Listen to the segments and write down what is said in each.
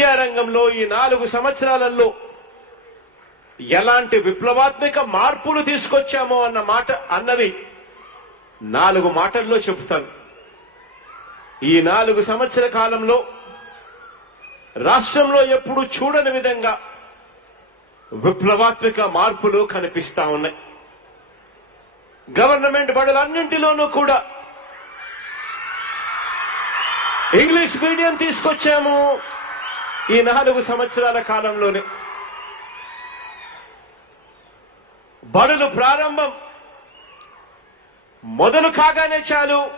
విద్యారంగంలో ఈ నాలుగు సంవత్సరాలలో ఎలాంటి విప్లవాత్మక మార్పులు తీసుకొచ్చామో అన్న మాట అన్నది నాలుగు మాటల్లో చెబుతాను. ఈ నాలుగు సంవత్సర కాలంలో రాష్ట్రంలో ఎప్పుడు చూడని విధంగా విప్లవాత్మక మార్పులు కనిపిస్తా ఉన్నాయి. గవర్నమెంట్ బడులన్నింటిలోనూ కూడా ఇంగ్లీష్ మీడియం తీసుకొచ్చాము. ఈ నాలుగు సంవత్సరాల కాలంలోనే బడులు ప్రారంభం. మొదలు కాగానే చాలు.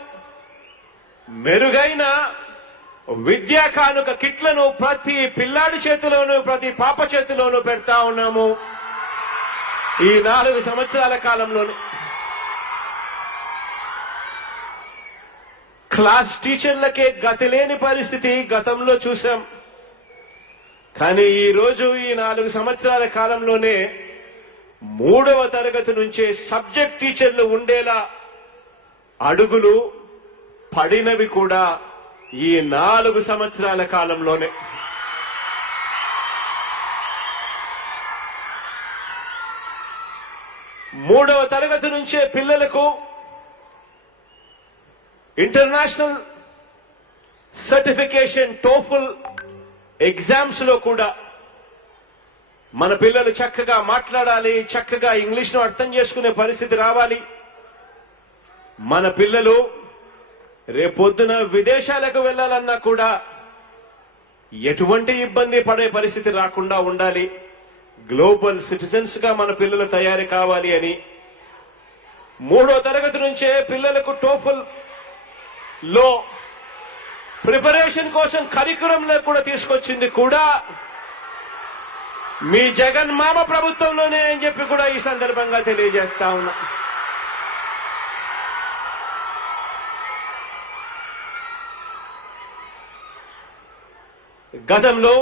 మెరుగైన విద్యా కానుక కిట్లను ప్రతి పిల్లాడి చేతిలోనూ ప్రతి పాప చేతిలోనూ పెడతా ఉన్నాము. ఈ నాలుగు సంవత్సరాల కాలంలోనే క్లాస్ టీచర్లకే గతి లేని పరిస్థితి గతంలో చూశాం. కానీ ఈ రోజు ఈ నాలుగు సంవత్సరాల కాలంలోనే మూడవ తరగతి నుంచే సబ్జెక్ట్ టీచర్లు ఉండేలా అడుగులు పడినవి కూడా ఈ నాలుగు సంవత్సరాల కాలంలోనే. మూడవ తరగతి నుంచే పిల్లలకు ఇంటర్నేషనల్ సర్టిఫికేషన్ టోఫుల్ ఎగ్జామ్స్లో కూడా మన పిల్లలు చక్కగా మాట్లాడాలి చక్కగా ఇంగ్లీష్ను అర్థం చేసుకునే పరిస్థితి రావాలి. మన పిల్లలు రేపొద్దున విదేశాలకు వెళ్ళాలన్నా కూడా ఎటువంటి ఇబ్బంది పడే పరిస్థితి రాకుండా ఉండాలి. గ్లోబల్ సిటిజన్స్గా మన పిల్లలు తయారు కావాలి అని మూడో తరగతి నుంచే పిల్లలకు టోఫుల్లో ప్రిపరేషన్ కోసం కరికులంలో కూడా తీసుకొచ్చింది కూడా మీ జగన్ మామ ప్రభుత్వంలోనే అని చెప్పి కూడా ఈ సందర్భంగా తెలియజేస్తా ఉన్నా. గతంలో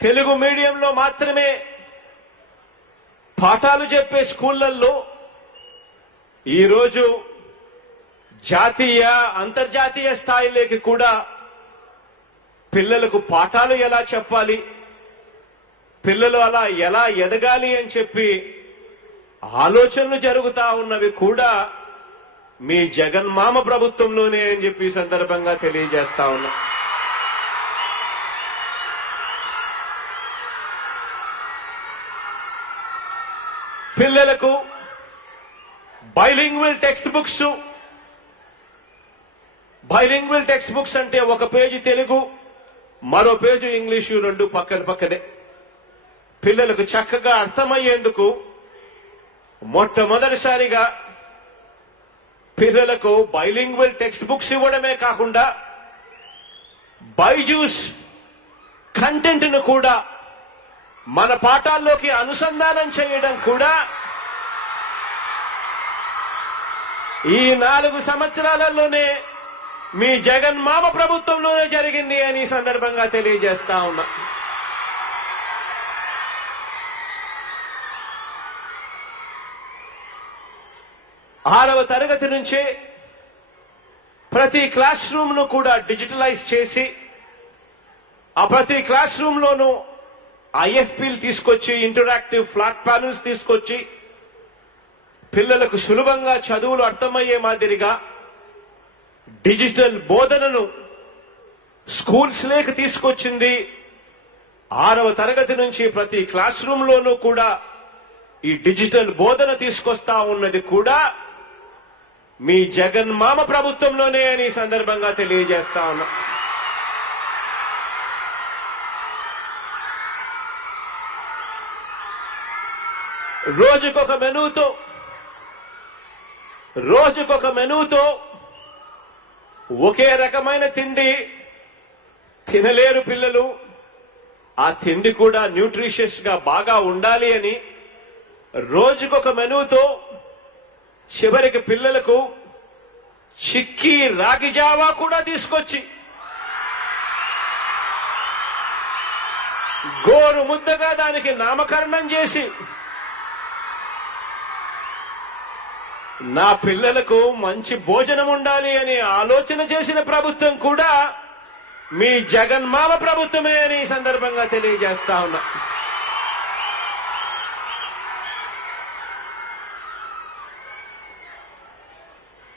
తెలుగు మీడియంలో మాత్రమే పాఠాలు చెప్పే స్కూళ్ళలో ఈరోజు జాతీయ అంతర్జాతీయ స్థాయిలోకి కూడా పిల్లలకు పాఠాలు ఎలా చెప్పాలి? పిల్లలు అలా ఎలా ఎదగాలి అని చెప్పి ఆలోచనలు జరుగుతా ఉన్నవి కూడా మీ జగన్మామ ప్రభుత్వంలోనే అని చెప్పి సందర్భంగా తెలియజేస్తా ఉన్నా. పిల్లలకు bilingual text books bilingual text books అంటే ఒక పేజీ తెలుగు మరో పేజీ ఇంగ్లీషు రెండు పక్కన పక్కనే. పిల్లలకు చక్కగా అర్థమయ్యేందుకు మొట్టమొదటిసారిగా పిల్లలకు బైలింగ్వల్ టెక్స్ట్ బుక్స్ ఇవ్వడమే కాకుండా బైజూస్ కంటెంట్ను కూడా మన పాఠాల్లోకి అనుసంధానం చేయడం కూడా ఈ నాలుగు సంవత్సరాలలోనే మీ జగన్ మామ ప్రభుత్వంలోనే జరిగింది అని సందర్భంగా తెలియజేస్తా ఉన్నా. ఆరవ తరగతి నుంచే ప్రతి క్లాస్ రూమ్ను కూడా డిజిటలైజ్ చేసి ఆ ప్రతి క్లాస్ రూమ్ లోనూ ఐఎఫ్పీలు తీసుకొచ్చి ఇంటరాక్టివ్ ఫ్లాట్ ప్యానల్స్ తీసుకొచ్చి పిల్లలకు సులభంగా చదువులు అర్థమయ్యే మాదిరిగా డిజిటల్ బోధనను స్కూల్స్ లేక తీసుకొచ్చింది ఆరవ తరగతి నుంచి ప్రతి క్లాస్ రూమ్ లోనూ కూడా ఈ డిజిటల్ బోధన తీసుకొస్తా ఉన్నది కూడా మీ జగన్ మామ ప్రభుత్వంలోనే అని ఈ సందర్భంగా తెలియజేస్తా ఉన్నా. రోజుకొక మెనూతో రోజుకొక మెనూతో ఒకే రకమైన తిండి తినలేరు పిల్లలు. ఆ తిండి కూడా న్యూట్రిషియస్గా బాగా ఉండాలి అని రోజుకొక మెనూతో చివరికి పిల్లలకు చిక్కీ రాగి జావా కూడా తీసుకొచ్చి గోరు ముద్దగా దానికి నామకరణం చేసి నా పిల్లలకు మంచి భోజనం ఉండాలి అని ఆలోచన చేసిన ప్రభుత్వం కూడా మీ జగన్మామ ప్రభుత్వమే అని ఈ సందర్భంగా తెలియజేస్తా ఉన్నా.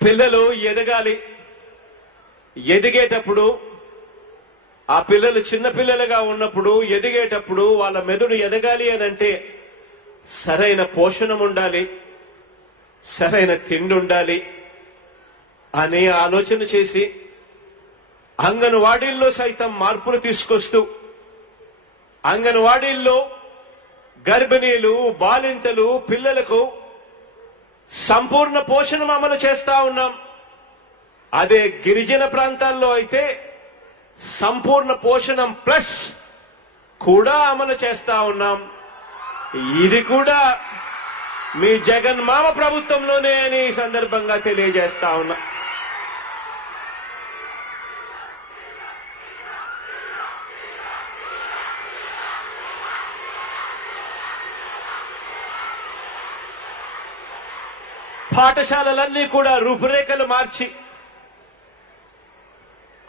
పిల్లలు ఎదగాలి. ఎదిగేటప్పుడు ఆ పిల్లలు చిన్న పిల్లలుగా ఉన్నప్పుడు ఎదిగేటప్పుడు వాళ్ళ మెదడు ఎదగాలి అని అంటే సరైన పోషణం ఉండాలి. సరైన తిండి ఉండాలి అనే ఆలోచన చేసి అంగన్వాడీల్లో సైతం మార్పులు తీసుకొస్తూ అంగన్వాడీల్లో గర్భిణీలు బాలింతలు పిల్లలకు సంపూర్ణ పోషణం అమలు చేస్తా ఉన్నాం. అదే గిరిజన ప్రాంతాల్లో అయితే సంపూర్ణ పోషణం ప్లస్ కూడా అమలు చేస్తా ఉన్నాం. ఇది కూడా మీ జగన్ మామ ప్రభుత్వంలోనే అని ఈ సందర్భంగా తెలియజేస్తా ఉన్నా. పాఠశాలలన్నీ కూడా రూపురేఖలు మార్చి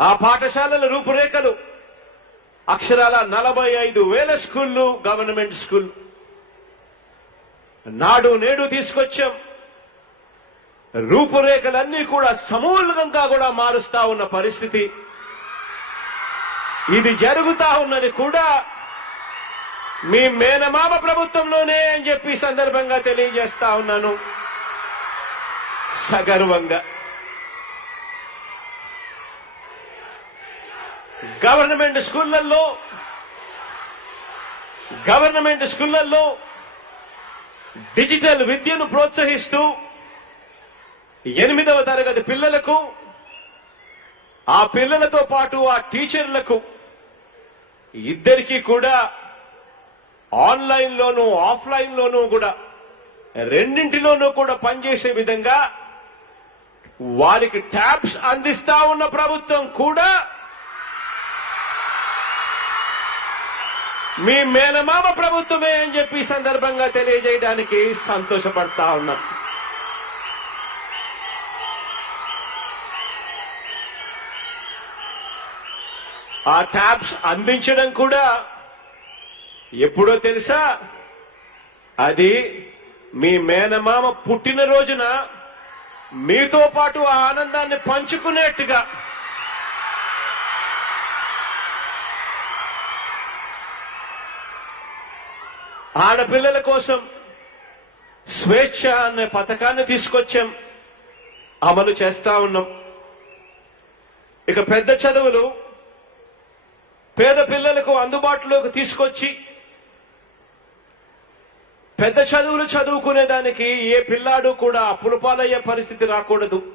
ఆ పాఠశాలల రూపురేఖలు అక్షరాల నలభై ఐదు వేల స్కూళ్ళు గవర్నమెంట్ స్కూల్ నాడు నేడు తీసుకొచ్చాం. రూపురేఖలన్నీ కూడా సమూలంగా కూడా మారుస్తా ఉన్న పరిస్థితి. ఇది జరుగుతా ఉన్నది కూడా మీ మేనమామ ప్రభుత్వంలోనే అని చెప్పి సందర్భంగా తెలియజేస్తా ఉన్నాను. సగర్వంగా. గవర్నమెంట్ స్కూళ్ళలో గవర్నమెంట్ స్కూళ్ళలో డిజిటల్ విద్యను ప్రోత్సహిస్తూ ఎనిమిదవ తరగతి పిల్లలకు ఆ పిల్లలతో పాటు ఆ టీచర్లకు ఇద్దరికీ కూడా ఆన్లైన్లోనూ ఆఫ్లైన్లోనూ కూడా రెండింటిలోనూ కూడా పనిచేసే విధంగా వారికి ట్యాబ్స్ అందిస్తా ఉన్న ప్రభుత్వం కూడా మీ మేనమామ ప్రభుత్వమే అని చెప్పి సందర్భంగా తెలియజేయడానికి సంతోషపడతా ఉన్నాం. ఆ ట్యాప్స్ అందించడం కూడా ఎప్పుడో తెలుసా? అది మీ మేనమామ పుట్టినరోజున మీతో పాటు ఆ ఆనందాన్ని పంచుకునేట్టుగా ఆడపిల్లల కోసం స్వేచ్ఛ అనే పథకాన్ని తీసుకొచ్చాం అమలు చేస్తా ఉన్నాం. ఇక పెద్ద చదువులు పేద పిల్లలకు అందుబాటులోకి తీసుకొచ్చి పెద్ద చదువులు చదువుకునేదానికి ఏ పిల్లాడు కూడా అప్పులపాలయ్యే పరిస్థితి రాకూడదు.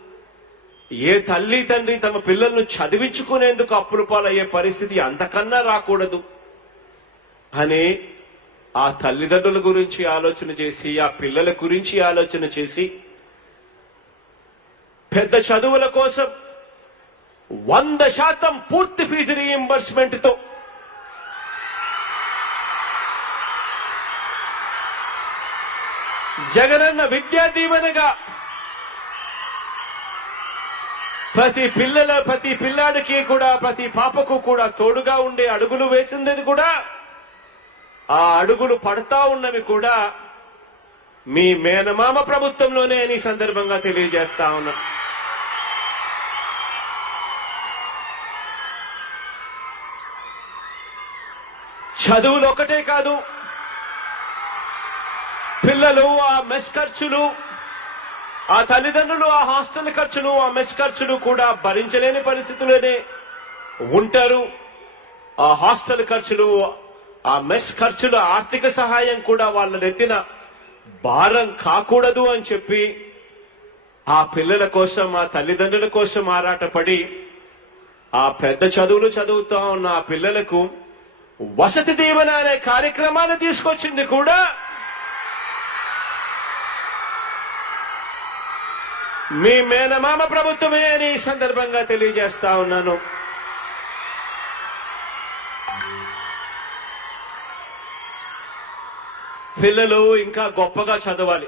ఏ తల్లి తండ్రి తమ పిల్లలను చదివించుకునేందుకు అప్పులపాలయ్యే పరిస్థితి అంతకన్నా రాకూడదు. అని ఆ తల్లిదండ్రుల గురించి ఆలోచన చేసి ఆ పిల్లల గురించి ఆలోచన చేసి పెద్ద చదువుల కోసం వంద శాతం పూర్తి ఫీజు రీఎంబర్స్మెంట్తో జగనన్న విద్యా దీవెనగా ప్రతి పిల్లల ప్రతి పిల్లాడికి కూడా ప్రతి పాపకు కూడా తోడుగా ఉండే అడుగులు వేసింది కూడా ఆ అడుగులు పడతా ఉన్నవి కూడా మీ మేనమామ ప్రభుత్వంలోనే అని సందర్భంగా తెలియజేస్తా ఉన్నా. చదువులు ఒకటే కాదు పిల్లలు ఆ మెస్ ఖర్చులు ఆ తల్లిదండ్రులు ఆ హాస్టల్ ఖర్చులు ఆ మెస్ ఖర్చులు కూడా భరించలేని పరిస్థితుల్లోనే ఉంటారు. ఆ హాస్టల్ ఖర్చులు ఆ మెస్ ఖర్చుల ఆర్థిక సహాయం కూడా వాళ్ళ నెత్తిన భారం కాకూడదు అని చెప్పి ఆ పిల్లల కోసం ఆ తల్లిదండ్రుల కోసం ఆరాటపడి ఆ పెద్ద చదువులు చదువుతా ఉన్న ఆ పిల్లలకు వసతి దీవెన అనే కార్యక్రమాన్ని తీసుకొచ్చింది కూడా. మీ మేనమామ ప్రభుత్వమే అని ఈ సందర్భంగా తెలియజేస్తా ఉన్నాను. పిల్లలు ఇంకా గొప్పగా చదవాలి.